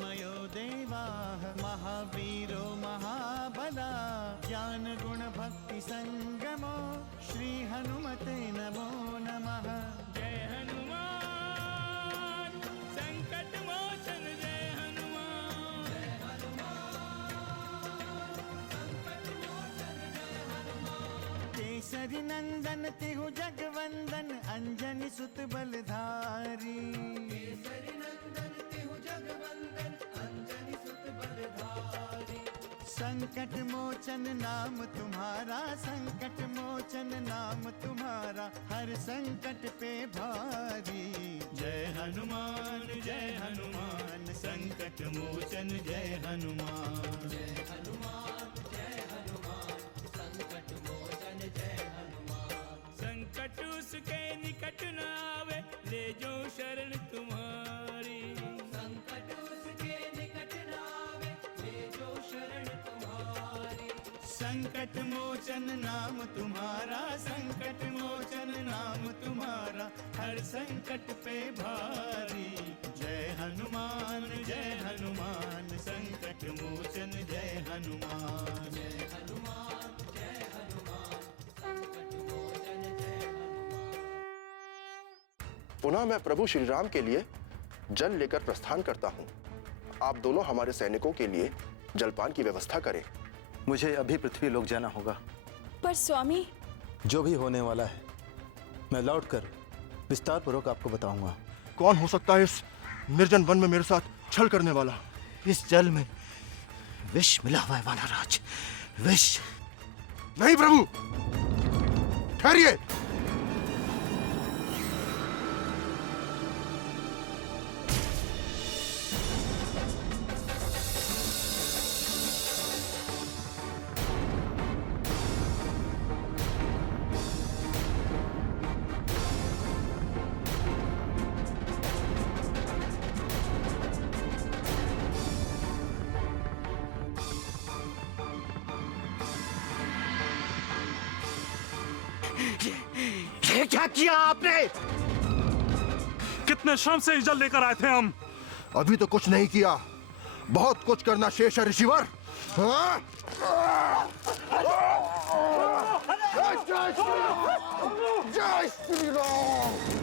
तन्मयो देवाः महावीरो महाबला ज्ञान गुण भक्ति संगमो श्री हनुमते नमो नमः। जय हनुमान संकट मोचन जय हनुमान। जय हनुमान संकट मोचन जय हनुमान। केसरी नंदन तिहु जगवंदन अंजनी सुत बलधारी। केसरी नंदन तिहु जगवंदन अंजनी सुत बलधारी। संकट मोचन नाम तुम्हारा संकट मोचन नाम तुम्हारा हर संकट पे भारी। जय हनुमान संकट मोचन जय हनुमान। जय हनुमान संकट मोचन जय हनुमान। संकट उसके निकट न आवे ले जो शरण तुम्हारी। संकट उसके निकट न आवे ले जो शरण तुम्हारी। संकट मोचन नाम तुम्हारा संकट मोचन नाम तुम्हारा हर संकट पे भारी। जय हनुमान संकट मोचन जय हनुमान। जय हनुमान संकट मोचन जय हनुमान। पुनः मैं प्रभु श्री राम के लिए जल लेकर प्रस्थान करता हूँ। आप दोनों हमारे सैनिकों के लिए जलपान की व्यवस्था करें। मुझे अभी पृथ्वी लोक जाना होगा। पर स्वामी, जो भी होने वाला है मैं लौटकर विस्तार पूर्वक आपको बताऊंगा। कौन हो सकता है इस निर्जन वन में मेरे साथ छल करने वाला? इस जल में विष मिला हुआ है वानरराज, विष। नहीं प्रभु, ठहरिए। ये क्या किया आपने? कितने श्रम से इस जल लेकर आए थे हम। अभी तो कुछ नहीं किया, बहुत कुछ करना शेष है ऋषिवर। हाँ? जय श्री राम, जय श्री राम।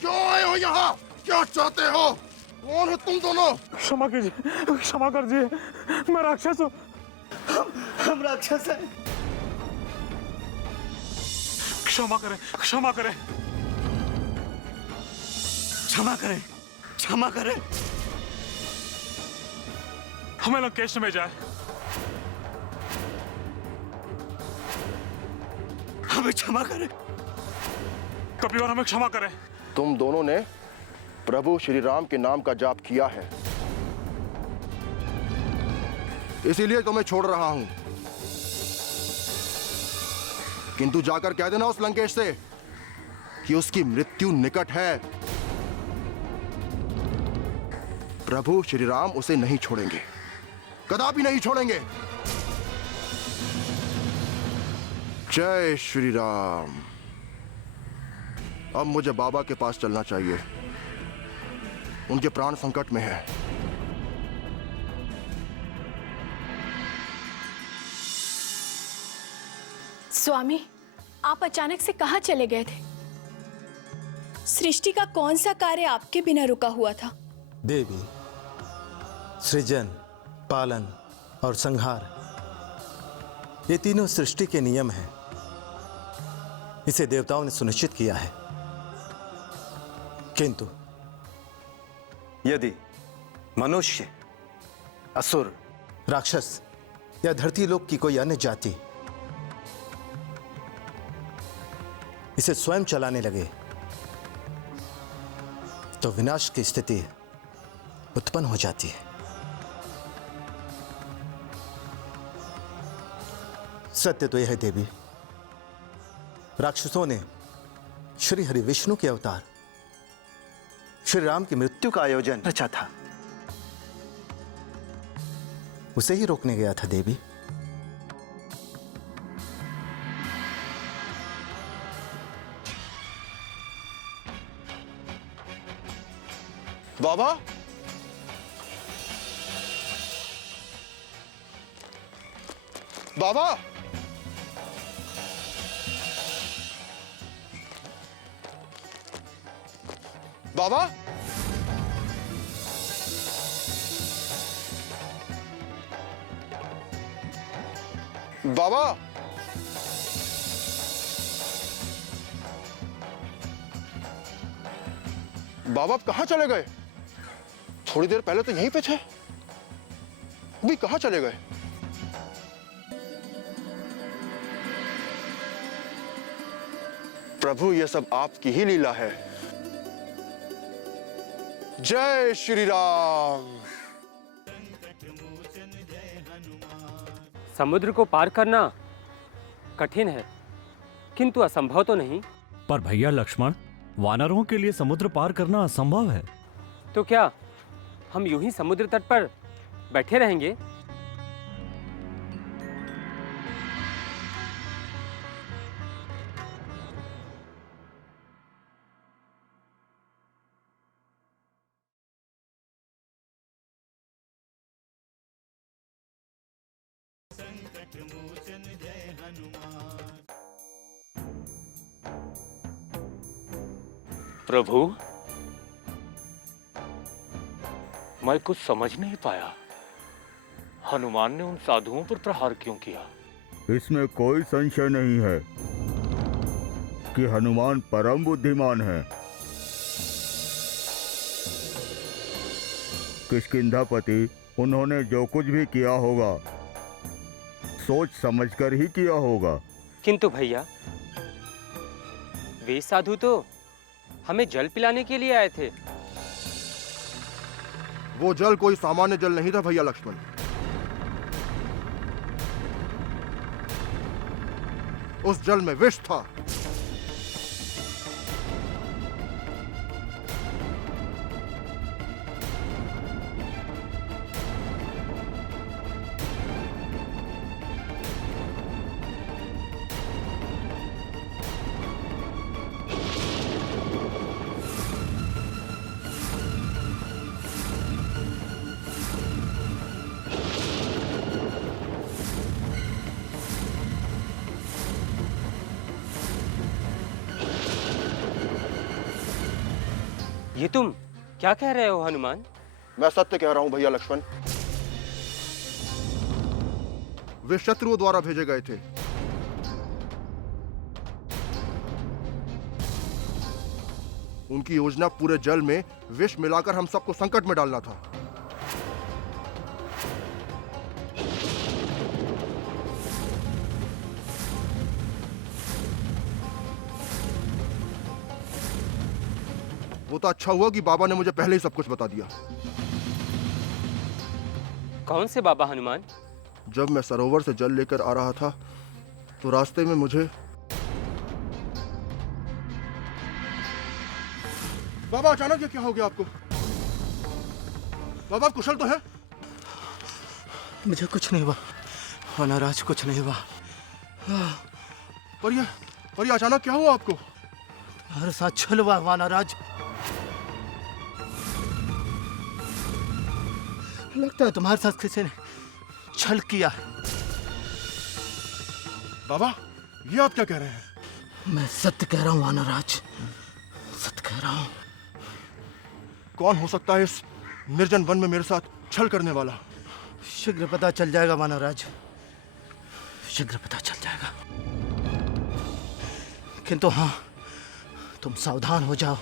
क्यों आए हो यहाँ? क्या चाहते हो? कौन हो तुम दोनों? क्षमा कीजिए, क्षमा कर दीजिए, मैं राक्षस हूँ। हम राक्षस हैं। क्षमा करें, क्षमा करें, क्षमा करें, क्षमा करें। हमें लंकेश में जाए। हमें क्षमा करें। कभी और हमें क्षमा करें। तुम दोनों ने प्रभु श्री राम के नाम का जाप किया है, इसीलिए तुम्हें छोड़ रहा हूं। किंतु जाकर कह देना उस लंकेश से कि उसकी मृत्यु निकट है। प्रभु श्री राम उसे नहीं छोड़ेंगे, कदापि नहीं छोड़ेंगे। जय श्री राम। अब मुझे बाबा के पास चलना चाहिए, उनके प्राण संकट में है। स्वामी, आप अचानक से कहाँ चले गए थे? सृष्टि का कौन सा कार्य आपके बिना रुका हुआ था? देवी, सृजन, पालन और संहार, ये तीनों सृष्टि के नियम हैं। इसे देवताओं ने सुनिश्चित किया है। किंतु यदि मनुष्य, असुर, राक्षस या धरती लोक की कोई अन्य जाति इसे स्वयं चलाने लगे तो विनाश की स्थिति उत्पन्न हो जाती है। सत्य तो यह है देवी, राक्षसों ने श्री हरि विष्णु के अवतार श्री राम की मृत्यु का आयोजन रचा था। उसे ही रोकने गया था देवी। बाबा, बाबा, बाबा, बाबा, बाबा आप कहां चले गए? थोड़ी देर पहले तो यहीं पे थे, अभी कहां चले गए? प्रभु ये सब आपकी ही लीला है। जय श्री राम। समुद्र को पार करना कठिन है, किंतु असंभव तो नहीं। पर भैया लक्ष्मण, वानरों के लिए समुद्र पार करना असंभव है। तो क्या हम यूं ही समुद्र तट पर बैठे रहेंगे? प्रभु, मैं कुछ समझ नहीं पाया, हनुमान ने उन साधुओं पर प्रहार क्यों किया? इसमें कोई संशय नहीं है कि हनुमान परम बुद्धिमान है। किष्किंधापति, उन्होंने जो कुछ भी किया होगा सोच समझकर ही किया होगा। किंतु भैया, वे साधु तो हमें जल पिलाने के लिए आए थे। वो जल कोई सामान्य जल नहीं था भैया लक्ष्मण। उस जल में विष था। ये तुम क्या कह रहे हो हनुमान? मैं सत्य कह रहा हूं भैया लक्ष्मण। वे शत्रुओं द्वारा भेजे गए थे। उनकी योजना पूरे जल में विष मिलाकर हम सबको संकट में डालना था। वो तो अच्छा हुआ कि बाबा ने मुझे पहले ही सब कुछ बता दिया। कौन से बाबा हनुमान? जब मैं सरोवर से जल लेकर आ रहा था तो रास्ते में मुझे बाबा अचानक ये क्या हो गया आपको? बाबा आप कुशल तो हैं? मुझे कुछ नहीं हुआ वानराज, कुछ नहीं हुआ। पर ये अचानक क्या हुआ आपको? तुम्हारे साथ छल हुआ वानराज। लगता है तुम्हारे साथ किसी ने छल किया। बाबा ये आप क्या कह रहे हैं? मैं सत्य कह रहा हूं वानराज, सत्य कह रहा हूं। कौन हो सकता है इस निर्जन वन में मेरे साथ छल करने वाला? शीघ्र पता चल जाएगा वानराज, शीघ्र पता चल जाएगा। किंतु हाँ, तुम सावधान हो जाओ।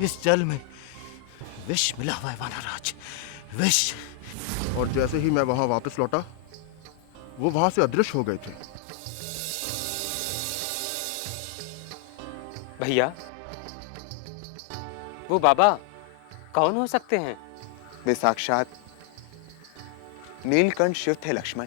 इस जल में विष मिला हुआ है वानराज, विष। और जैसे ही मैं वहां वापस लौटा, वो वहां से अदृश्य हो गए थे। भैया, वो बाबा कौन हो सकते हैं? वे साक्षात नीलकंठ शिव थे लक्ष्मण।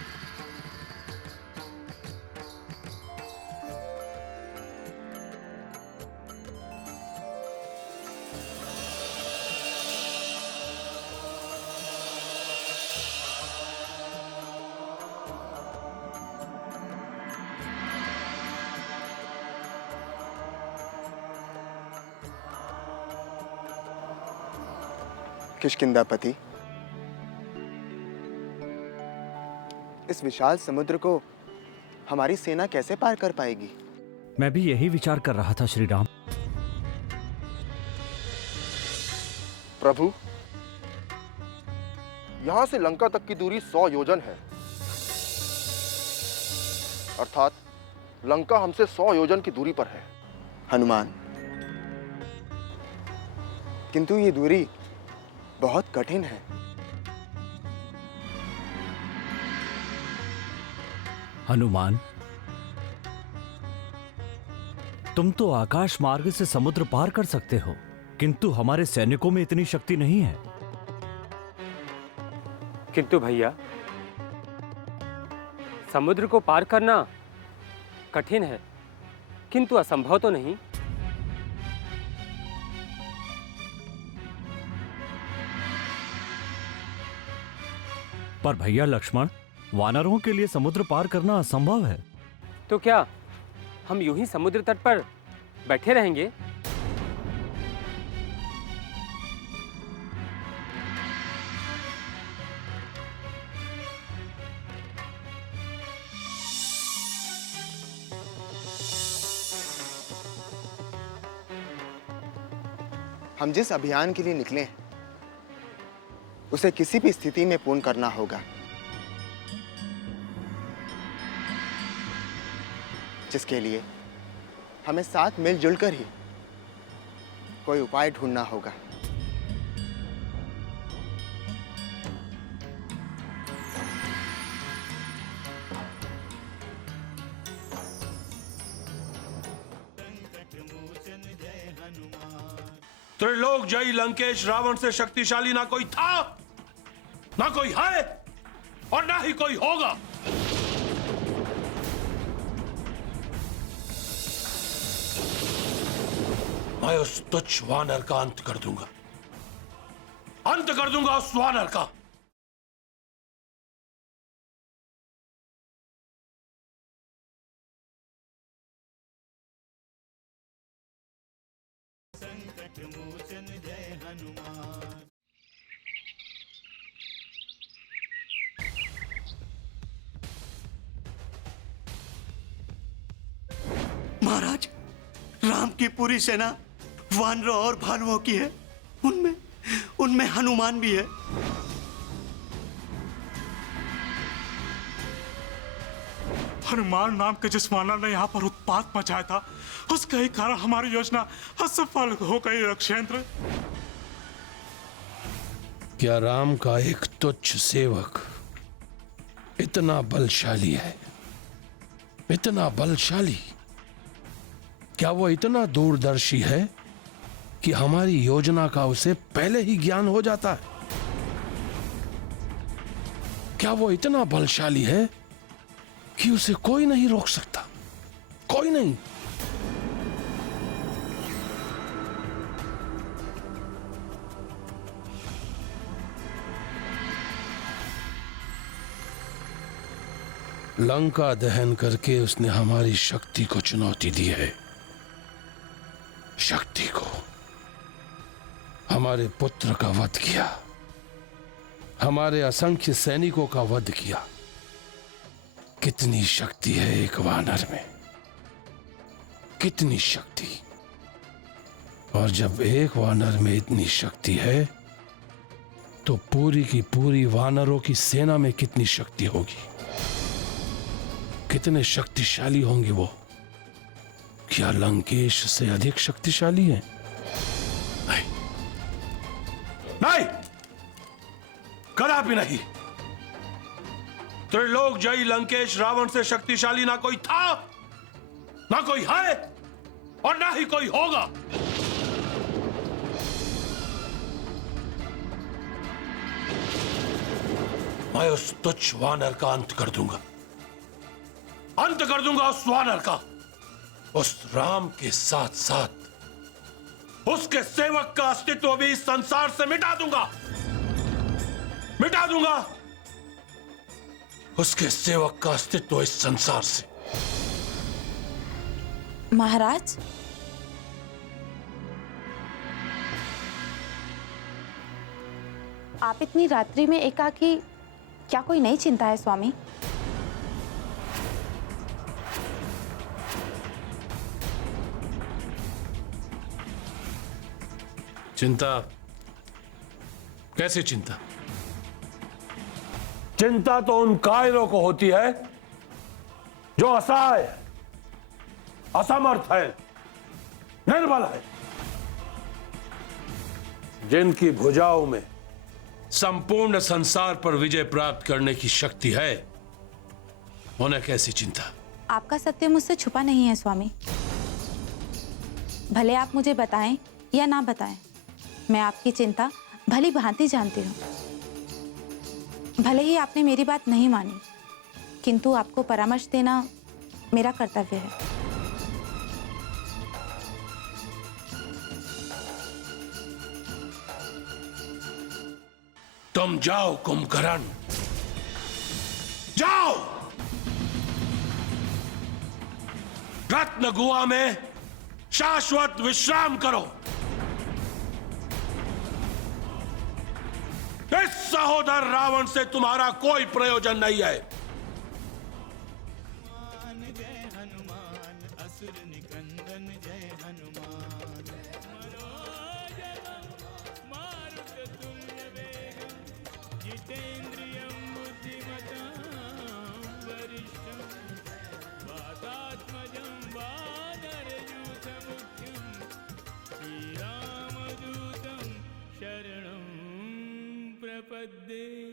किष्किंधापति, इस विशाल समुद्र को हमारी सेना कैसे पार कर पाएगी? मैं भी यही विचार कर रहा था श्री राम। प्रभु, यहां से लंका तक की दूरी 100 योजन है, अर्थात लंका हमसे 100 योजन की दूरी पर है। हनुमान, किंतु ये दूरी बहुत कठिन है। हनुमान, तुम तो आकाश मार्ग से समुद्र पार कर सकते हो, किंतु हमारे सैनिकों में इतनी शक्ति नहीं है। किंतु भैया, समुद्र को पार करना कठिन है, किंतु असंभव तो नहीं। पर भैया लक्ष्मण, वानरों के लिए समुद्र पार करना असंभव है। तो क्या हम यूं ही समुद्र तट पर बैठे रहेंगे? हम जिस अभियान के लिए निकले हैं, उसे किसी भी स्थिति में पूर्ण करना होगा, जिसके लिए हमें साथ मिलजुल कर ही कोई उपाय ढूंढना होगा। त्रिलोक जयी लंकेश रावण से शक्तिशाली ना कोई था, ना कोई है, और ना ही कोई होगा। मैं उस तुच्छ वानर का अंत कर दूंगा, अंत कर दूंगा उस वानर का। महाराज, राम की पूरी सेना वानरों और भालुओं की है, उनमें हनुमान भी है। हनुमान नाम के जिस वानर ने यहाँ पर उत्पात मचाया था, उसके ही कारण हमारी योजना असफल हो गई। रक्षेंद्र, क्या राम का एक तुच्छ सेवक इतना बलशाली है? इतना बलशाली? क्या वो इतना दूरदर्शी है कि हमारी योजना का उसे पहले ही ज्ञान हो जाता है? क्या वो इतना बलशाली है कि उसे कोई नहीं रोक सकता? कोई नहीं। लंका दहन करके उसने हमारी शक्ति को चुनौती दी है। शक्ति को। हमारे पुत्र का वध किया, हमारे असंख्य सैनिकों का वध किया। कितनी शक्ति है एक वानर में, कितनी शक्ति! और जब एक वानर में इतनी शक्ति है, तो पूरी की पूरी वानरों की सेना में कितनी शक्ति होगी? कितने शक्तिशाली होंगे वो? क्या लंकेश से अधिक शक्तिशाली है? नहीं, नहीं, कदापि नहीं। त्रिलोक जयी लंकेश रावण से शक्तिशाली ना कोई था, ना कोई है, और ना ही कोई होगा। मैं उस तुच्छ वानर का अंत कर दूंगा, अंत कर दूंगा उस वानर का। उस राम के साथ साथ उसके सेवक का अस्तित्व भी इस संसार से मिटा दूंगा, मिटा दूंगा उसके सेवक का अस्तित्व इस संसार से। महाराज, आप इतनी रात्रि में एकाकी, क्या कोई नई चिंता है स्वामी? चिंता? कैसी चिंता? चिंता तो उन कायरों को होती है जो असहाय है, असमर्थ है, निर्बल है, जिनकी भुजाओं में संपूर्ण संसार पर विजय प्राप्त करने की शक्ति है, उन्हें कैसी चिंता? आपका सत्य मुझसे छुपा नहीं है स्वामी। भले आप मुझे बताएं या ना बताएं, मैं आपकी चिंता भली भांति जानती हूँ। भले ही आपने मेरी बात नहीं मानी, किंतु आपको परामर्श देना मेरा कर्तव्य है। तुम जाओ कुंभकर्ण, जाओ रत्न गुहा में शाश्वत विश्राम करो। इस सहोदर रावण से तुम्हारा कोई प्रयोजन नहीं है। जय हनुमान, असुर निकंदन जय हनुमान। मारुत तुल्य वेगं, जितेन्द्रियं बुद्धिमतां वरिष्ठं। वातात्मजं वानरयूथमुख्यं, श्रीरामदूतं शरणं प्रपद्ये।